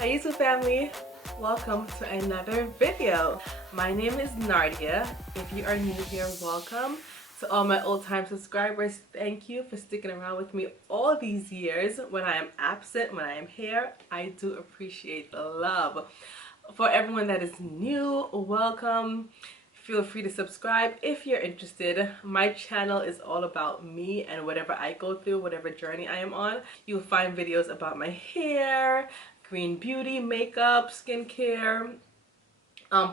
Hi YouTube family, welcome to another video. My name is Nardia. If you are new here, welcome. To all my old time subscribers, thank you for sticking around with me all these years. When I am absent, when I am here, I do appreciate the love. For everyone that is new, welcome. Feel free to subscribe if you're interested. My channel is all about me and whatever I go through, whatever journey I am on. You'll find videos about my hair, green beauty, makeup, skincare,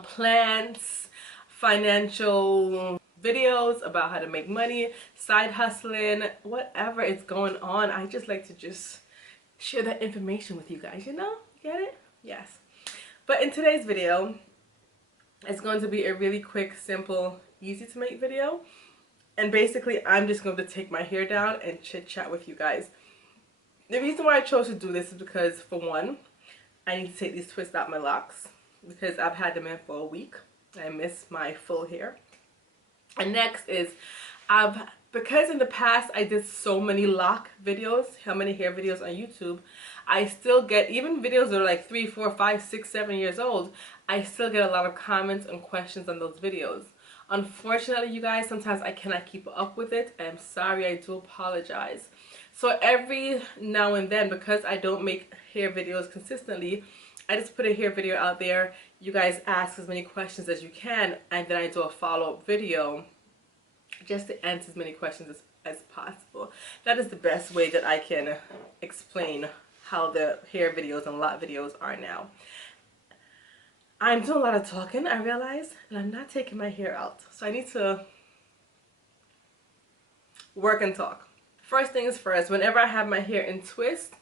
plants, financial videos about how to make money, side hustling, whatever is going on. I just like to just share that information with you guys, you know? Get it? Yes. But in today's video, it's going to be a really quick, simple, easy to make video. And basically, I'm just going to take my hair down and chit chat with you guys. The reason why I chose to do this is because, for one, I need to take these twists out my locks because I've had them in for a week. I miss my full hair. And next is, because in the past I did so many lock videos, how many hair videos on YouTube, I still get, even videos that are like 3, 4, 5, 6, 7 years old, I still get a lot of comments and questions on those videos. Unfortunately, you guys, sometimes I cannot keep up with it. I'm sorry, I do apologize. So every now and then, because I don't make hair videos consistently, I just put a hair video out there. You guys ask as many questions as you can, and then I do a follow-up video just to answer as many questions as possible. That is the best way that I can explain how the hair videos and lot videos are now. I'm doing a lot of talking, I realize, and I'm not taking my hair out. So I need to work and talk. First things first, whenever I have my hair in twist,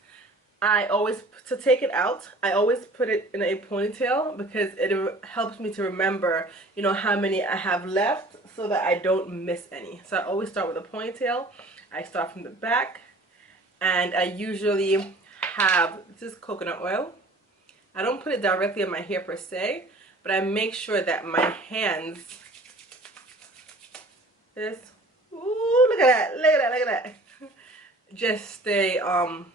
I always, to take it out, I always put it in a ponytail because it helps me to remember, you know, how many I have left so that I don't miss any. So I always start with a ponytail. I start from the back, and I usually have, this is coconut oil. I don't put it directly on my hair per se, but I make sure that my hands, ooh, look at that, look at that, look at that. Just stay on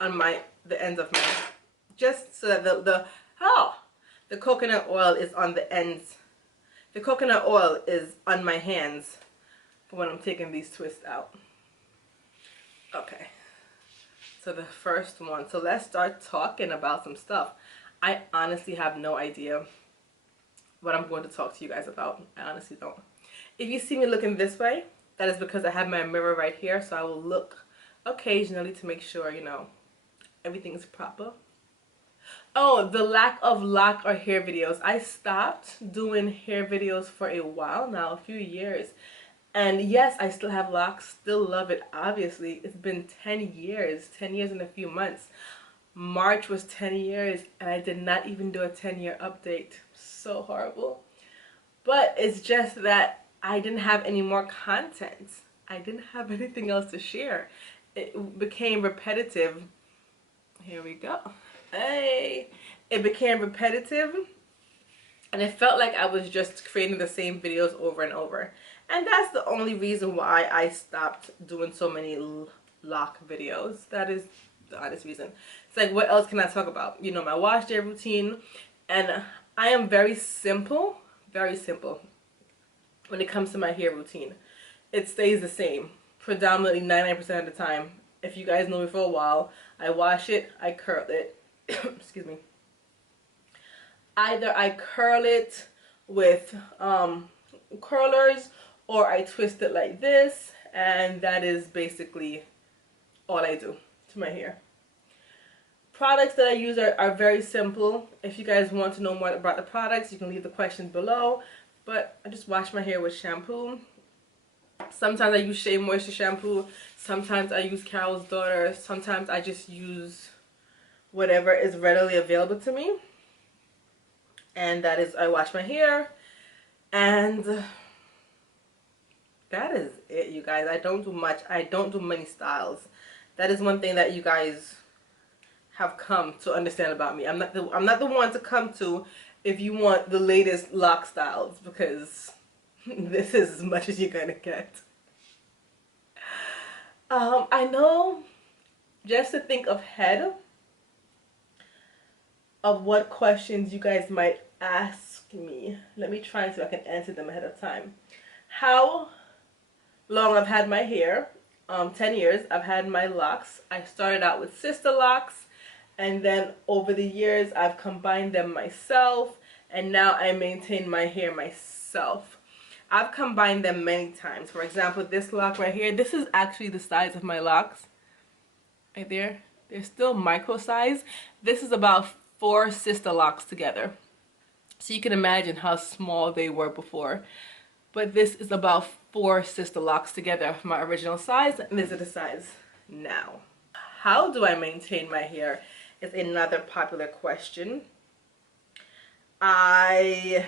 the ends of my, just so that the coconut oil is on the ends. The coconut oil is on my hands for when I'm taking these twists out. Okay, so the first one. So let's start talking about some stuff. I honestly have no idea what I'm going to talk to you guys about. I honestly don't. If you see me looking this way, that is because I have my mirror right here, so I will look occasionally to make sure, you know, everything is proper. Oh, the lack of lock or hair videos. I stopped doing hair videos for a while now, a few years. And yes, I still have locks, still love it, obviously. It's been 10 years, 10 years in a few months. March was 10 years, and I did not even do a 10-year update. So horrible. But it's just that I didn't have any more content. I didn't have anything else to share. It became repetitive. Here we go. Hey! It became repetitive, and it felt like I was just creating the same videos over and over. And that's the only reason why I stopped doing so many lock videos. That is the honest reason. It's like, what else can I talk about? You know, my wash day routine. And I am very simple when it comes to my hair routine. It stays the same predominantly 99% of the time. If you guys know me for a while, I wash it, I curl it. Excuse me. Either I curl it with curlers, or I twist it like this, and that is basically all I do to my hair. Products that I use are very simple. If you guys want to know more about the products, you can leave the questions below. But I just wash my hair with shampoo. Sometimes I use Shea Moisture shampoo. Sometimes I use Carol's Daughter. Sometimes I just use whatever is readily available to me. And that is, I wash my hair. And that is it, you guys. I don't do much. I don't do many styles. That is one thing that you guys have come to understand about me. I'm not the one to come to if you want the latest lock styles, because this is as much as you're gonna get. I know, just to think of head, of what questions you guys might ask me. Let me try so I can answer them ahead of time. How long I've had my hair? 10 years I've had my locks. I started out with sister locks, and then over the years I've combined them myself, and now I maintain my hair myself. I've combined them many times. For example, this lock right here, this is actually the size of my locks. Right there. They're still micro size. This is about 4 sister locks together. So you can imagine how small they were before. But this is about 4 sister locks together, my original size, and this is the size now. How do I maintain my hair is another popular question. In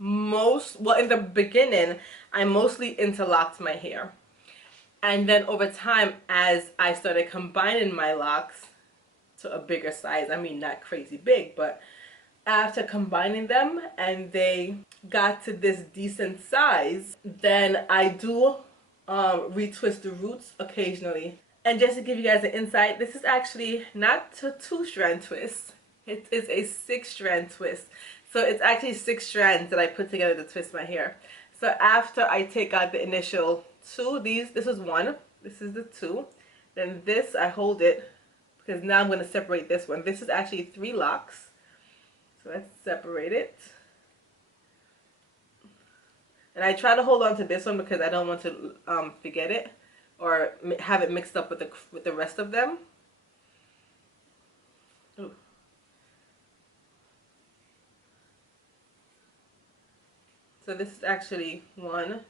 the beginning, I mostly interlocked my hair. And then over time, as I started combining my locks to a bigger size, I mean, not crazy big, but after combining them and they got to this decent size, then I do retwist the roots occasionally. And just to give you guys an insight, this is actually not a 2-strand twist. It is a 6-strand twist. So it's actually 6 strands that I put together to twist my hair. So after I take out the initial 2, this is 1, this is the 2, then this I hold it because now I'm going to separate this one. This is actually 3 locks. So let's separate it. And I try to hold on to this one because I don't want to forget it or have it mixed up with the rest of them. Ooh. So this is actually 1,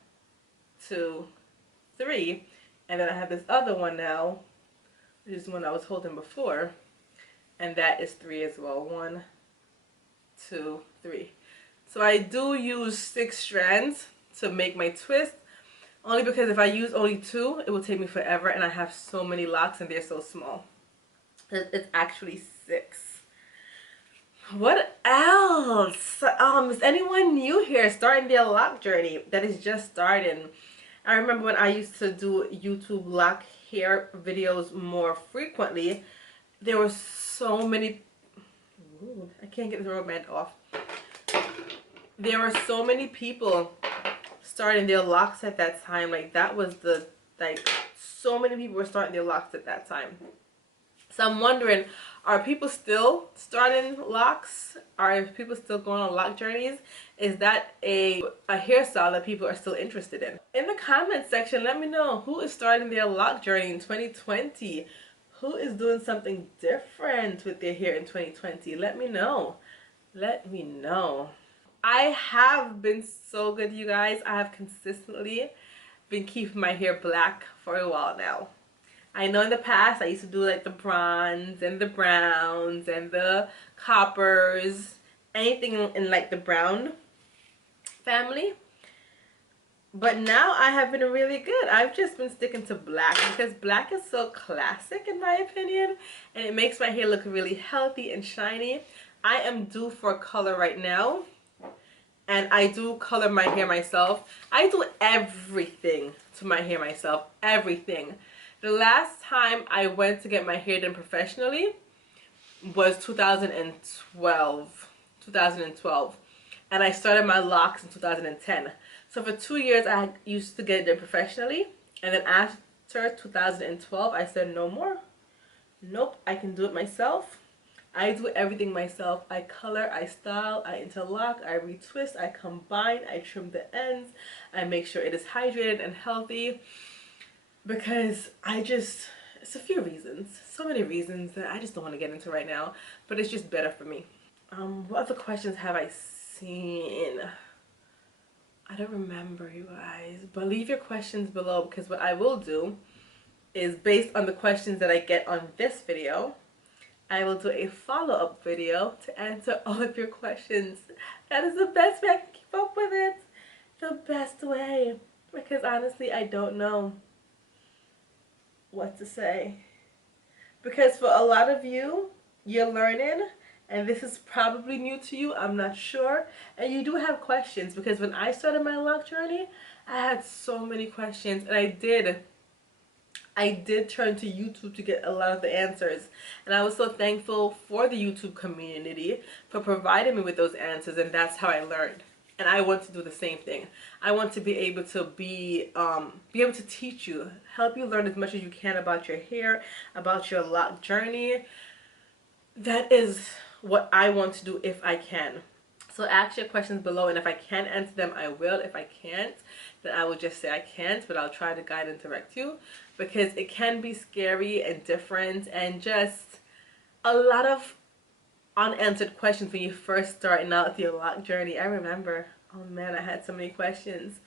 2, 3, and then I have this other one now, which is the one I was holding before, and that is 3 as well. 1, 2, 3. So I do use 6 strands to make my twist, only because if I use only 2, it will take me forever, and I have so many locks and they're so small. It's actually 6. What else? Is anyone new here starting their lock journey that is just starting? I remember when I used to do YouTube lock hair videos more frequently, there were so many... Ooh, I can't get the rubber band off. There were so many people starting their locks at that time. Like, that was so many people were starting their locks at that time. So I'm wondering, are people still starting locks? Are people still going on lock journeys? Is that a hairstyle that people are still interested in? In the comment section, let me know who is starting their lock journey in 2020. Who is doing something different with their hair in 2020? Let me know. Let me know. I have been so good, you guys. I have consistently been keeping my hair black for a while now. I know in the past I used to do like the bronze and the browns and the coppers, anything in like the brown family. But now I have been really good. I've just been sticking to black because black is so classic in my opinion, and it makes my hair look really healthy and shiny. I am due for color right now, and I do color my hair myself. I do everything to my hair myself, everything. The last time I went to get my hair done professionally was 2012. And I started my locks in 2010. So for 2 years I used to get it done professionally. And then after 2012 I said no more. Nope, I can do it myself. I do everything myself. I color, I style, I interlock, I retwist, I combine, I trim the ends. I make sure it is hydrated and healthy. Because it's a few reasons, so many reasons that I just don't want to get into right now, but it's just better for me. What other questions have I seen? I don't remember, you guys, but leave your questions below, because what I will do is, based on the questions that I get on this video, I will do a follow-up video to answer all of your questions. That is the best way I can keep up with it. The best way, because honestly I don't know what to say, because for a lot of you, you're learning and this is probably new to you, I'm not sure, and you do have questions, because when I started my lock journey I had so many questions, and I did turn to YouTube to get a lot of the answers. And I was so thankful for the YouTube community for providing me with those answers, and that's how I learned. And I want to do the same thing. I want to be able to be able to teach you, help you learn as much as you can about your hair, about your lock journey. That is what I want to do if I can. So ask your questions below, and if I can answer them, I will. If I can't, then I will just say I can't, but I'll try to guide and direct you, because it can be scary and different and just a lot of unanswered questions when you first starting out your lock journey. I remember, oh man, I had so many questions.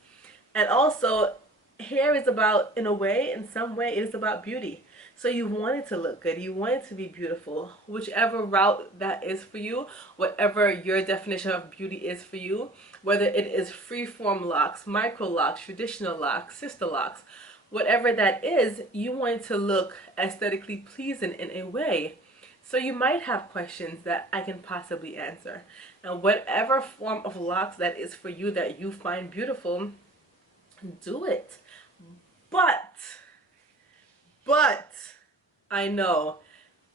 And also, hair is about, in a way, in some way, it is about beauty. So you want it to look good, you want it to be beautiful. Whichever route that is for you, whatever your definition of beauty is for you, whether it is freeform locks, micro locks, traditional locks, sister locks, whatever that is, you want it to look aesthetically pleasing in a way. So you might have questions that I can possibly answer. And whatever form of locks that is for you that you find beautiful, do it. But I know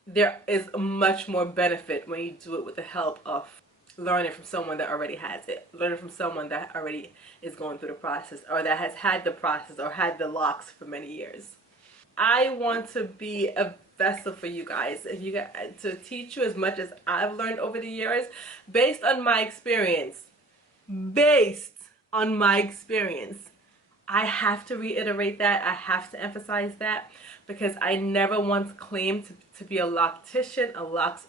there is much more benefit when you do it with the help of learning from someone that already has it, learning from someone that already is going through the process, or that has had the process or had the locks for many years. I want to be a vessel for you guys, if you guys, to teach you as much as I've learned over the years, based on my experience. I have to reiterate that, I have to emphasize that, because I never once claimed to be a loctician, a lock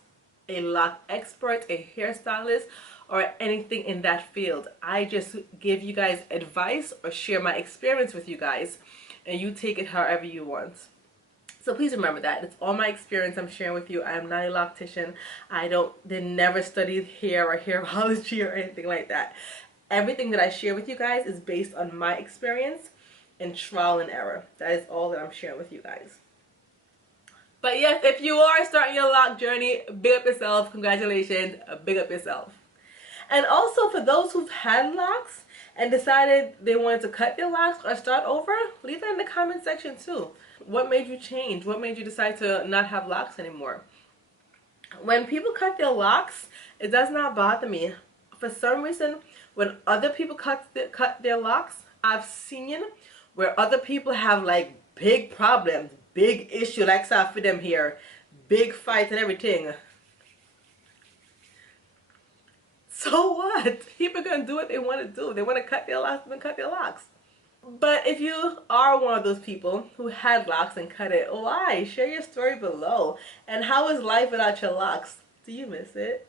expert, a hairstylist, or anything in that field. I just give you guys advice or share my experience with you guys, and you take it however you want. So please remember that. It's all my experience I'm sharing with you. I am not a loctician. Never studied hair or hairology or anything like that. Everything that I share with you guys is based on my experience and trial and error. That is all that I'm sharing with you guys. But yes, if you are starting your lock journey, big up yourself. Congratulations, big up yourself. And also, for those who've had locks and decided they wanted to cut their locks or start over, leave that in the comment section too. What made you change? What made you decide to not have locks anymore? When people cut their locks, it does not bother me. For some reason, when other people cut their locks, I've seen where other people have like big problems, big issue, like stuff for them here, big fights and everything. So what? People are gonna do what they want to do. They want to cut their locks, then cut their locks. But if you are one of those people who had locks and cut it, why? Share your story below. And how is life without your locks? Do you miss it?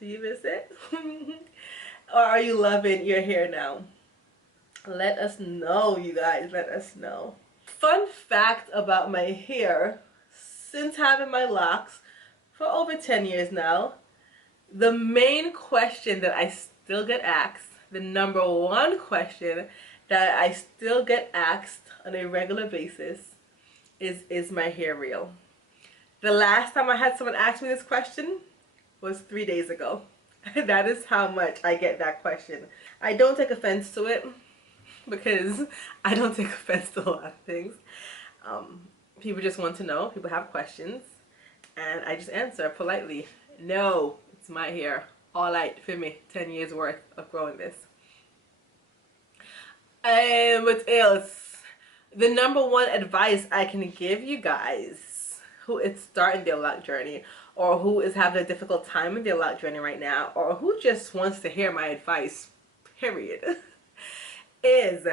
Do you miss it? Or are you loving your hair now? Let us know, you guys. Let us know. Fun fact about my hair, since having my locks for over 10 years now, the main question that I still get asked, the number one question that I still get asked on a regular basis is my hair real? The last time I had someone ask me this question was 3 days ago. That is how much I get that question. I don't take offense to it, because I don't take offense to a lot of things. People just want to know, people have questions, and I just answer politely, no, it's my hair. All right, for me, 10 years worth of growing this. And what else? The number one advice I can give you guys who is starting their lock journey, or who is having a difficult time in their lock journey right now, or who just wants to hear my advice, period, is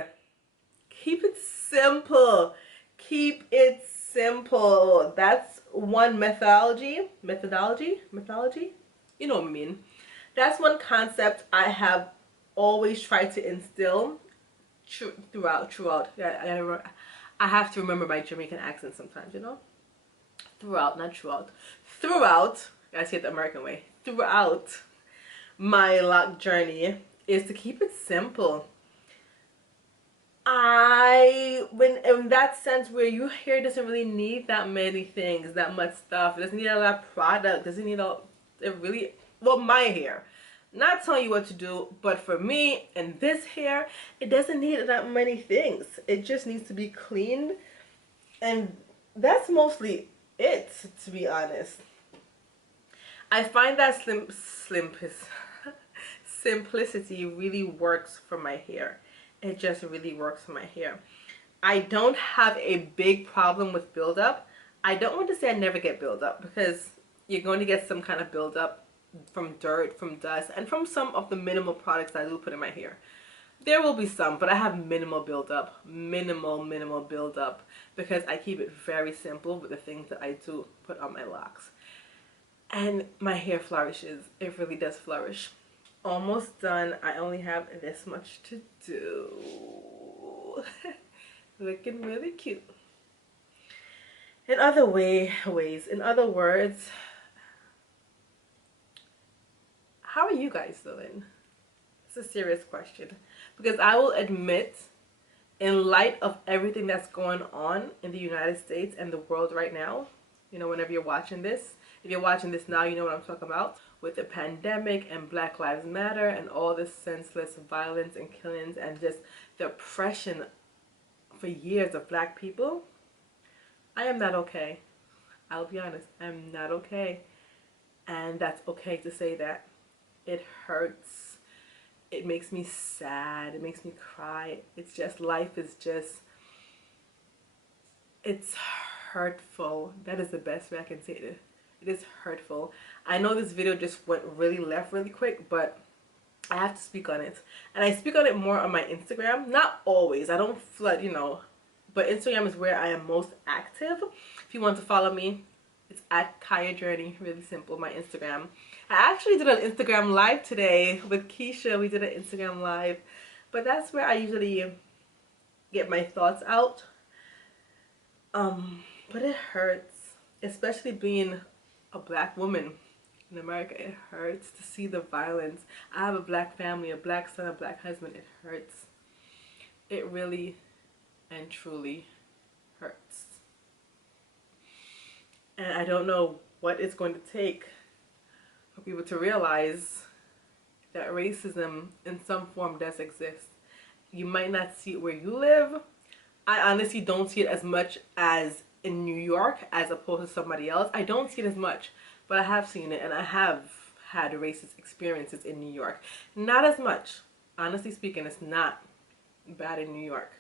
keep it simple. Keep it simple. That's one methodology. You know what I mean. That's one concept I have always tried to instill throughout. I have to remember my Jamaican accent sometimes, you know. Throughout, I say it the American way. Throughout my lock journey is to keep it simple. When in that sense where your hair doesn't really need that many things, that much stuff, it doesn't need a lot of product, doesn't need my hair. Not telling you what to do, but for me and this hair, it doesn't need that many things. It just needs to be cleaned And that's mostly it, to be honest. I find that simplicity really works for my hair. It just really works for my hair. I don't have a big problem with buildup. I don't want to say I never get buildup, because you're going to get some kind of buildup from dirt, from dust, and from some of the minimal products I do put in my hair. There will be some, but I have minimal buildup, minimal buildup, because I keep it very simple with the things that I do put on my locks. And my hair flourishes. It really does flourish. Almost done. I only have this much to do. Looking really cute. In other in other words, how are you guys doing? It's a serious question, because I will admit, in light of everything that's going on in the United States and the world right now, you know, whenever you're watching this, if you're watching this now, you know what I'm talking about, with the pandemic and Black Lives Matter and all this senseless violence and killings and just the oppression for years of black people, I am not okay. I'll be honest, I'm not okay. And that's okay to say that. It hurts. It makes me sad. It makes me cry. It's just, life is just, it's hurtful. That is the best way I can say it. It is hurtful. I know this video just went really left really quick, but I have to speak on it. And I speak on it more on my Instagram. Not always. I don't flood, you know. But Instagram is where I am most active. If you want to follow me, it's at Kaya Journey. Really simple, my Instagram. I actually did an Instagram live today with Keisha. We did an Instagram live. But that's where I usually get my thoughts out. But it hurts. Especially being a black woman in America. It hurts to see the violence. I have a black family, a black son, a black husband. It hurts. It really and truly hurts. And I don't know what it's going to take for people to realize that racism in some form does exist. You might not see it where you live. I honestly don't see it as much as in New York as opposed to somebody else. I don't see it as much, but I have seen it, and I have had racist experiences in New York. Not as much. Honestly speaking, it's not bad in New York,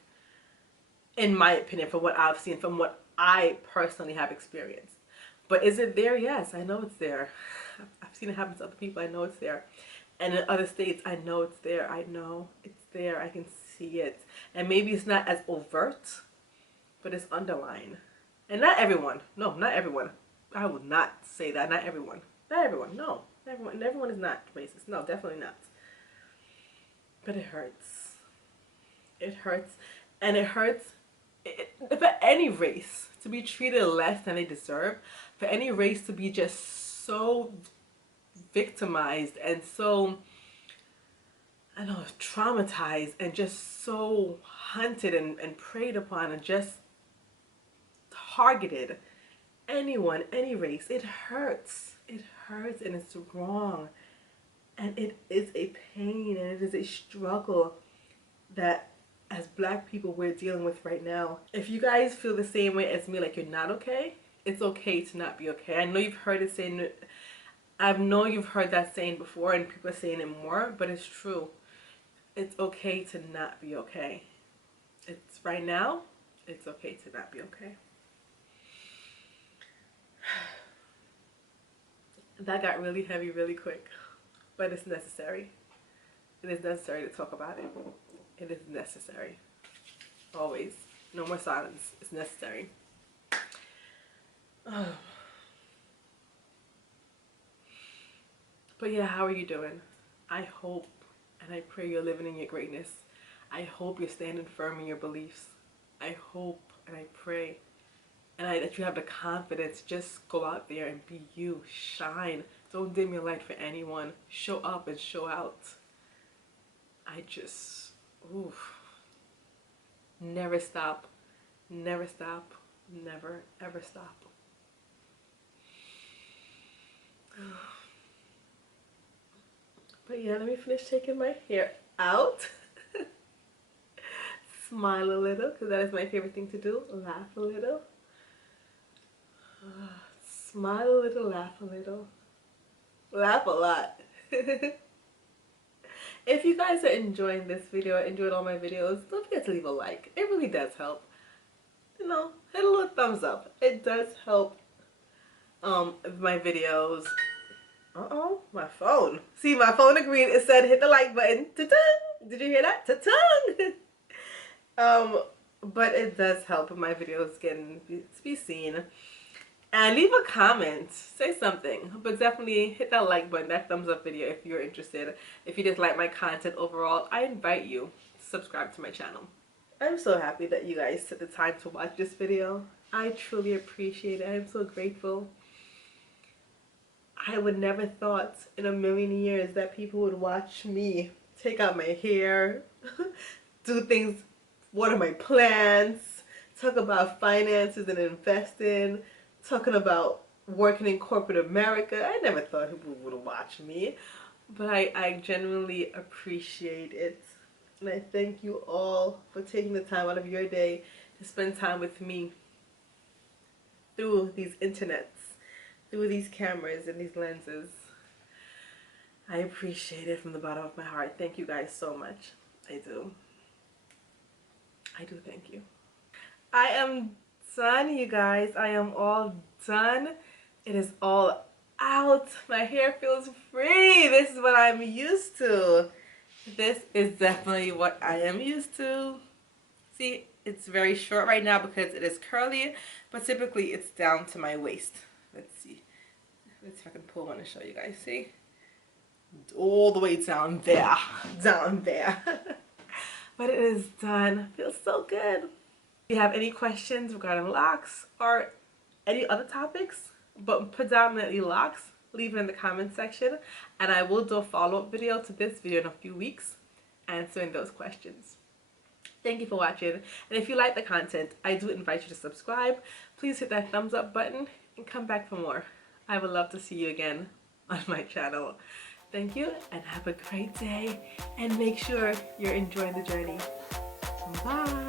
in my opinion, from what I've seen, from what I personally have experienced. But is it there? Yes, I know it's there. I've seen it happen to other people. I know it's there. And in other states, I know it's there. I know it's there. I can see it. And maybe it's not as overt, but it's underlined. And not everyone. No, not everyone. I would not say that. Not everyone. Not everyone. No. Everyone. Everyone is not racist. No, definitely not. But it hurts. It hurts. And it hurts for any race to be treated less than they deserve. For any race to be just so victimized and so, I don't know, traumatized and just so hunted and preyed upon and just targeted. Anyone, any race, it hurts. It hurts and it's wrong. And it is a pain and it is a struggle that as black people we're dealing with right now. If you guys feel the same way as me, like you're not okay, it's okay to not be okay. I know you've heard it saying, I know you've heard that saying before and people are saying it more, but it's true. It's okay to not be okay. It's right now, it's okay to not be okay. That got really heavy really quick, but it's necessary. It is necessary to talk about it. It is necessary. Always. No more silence. It's necessary. Oh. But yeah, how are you doing? I hope and I pray you're living in your greatness. I hope you're standing firm in your beliefs. I hope and I pray that you have the confidence. Just go out there and be you. Shine. Don't dim your light for anyone. Show up and show out. Oof. Never stop. Never stop. Never ever stop. But yeah, let me finish taking my hair out. Smile a little, because that is my favorite thing to do. Laugh a little. Smile a little, laugh a little. Laugh a lot. If you guys are enjoying this video, enjoyed all my videos, don't forget to leave a like. It really does help. You know, hit a little thumbs up. It does help my videos. Uh-oh, my phone. See, my phone agreed. It said hit the like button. Ta-tung! Did you hear that? Ta-tung! But it does help if my videos can be seen. And leave a comment. Say something. But definitely hit that like button, that thumbs up video if you're interested. If you just like my content overall, I invite you to subscribe to my channel. I'm so happy that you guys took the time to watch this video. I truly appreciate it. I'm so grateful. I would never thought in a million years that people would watch me take out my hair, do things, water my plants, talk about finances and investing, talking about working in corporate America. I never thought people would watch me, but I genuinely appreciate it. And I thank you all for taking the time out of your day to spend time with me through these internets, through these cameras and these lenses. I appreciate it from the bottom of my heart. Thank you guys so much. I do. I do thank you. I am done, you guys. I am all done. It is all out. My hair feels free. This is what I'm used to. This is definitely what I am used to. See, it's very short right now because it is curly, but typically it's down to my waist. Let's see. Let's see if I can pull one and show you guys. See? All the way down there. Down there. But it is done. It feels so good. If you have any questions regarding locks or any other topics, but predominantly locks, leave it in the comment section and I will do a follow-up video to this video in a few weeks answering those questions. Thank you for watching, and if you like the content, I do invite you to subscribe. Please hit that thumbs up button and come back for more. I would love to see you again on my channel. Thank you and have a great day, and make sure you're enjoying the journey. Bye.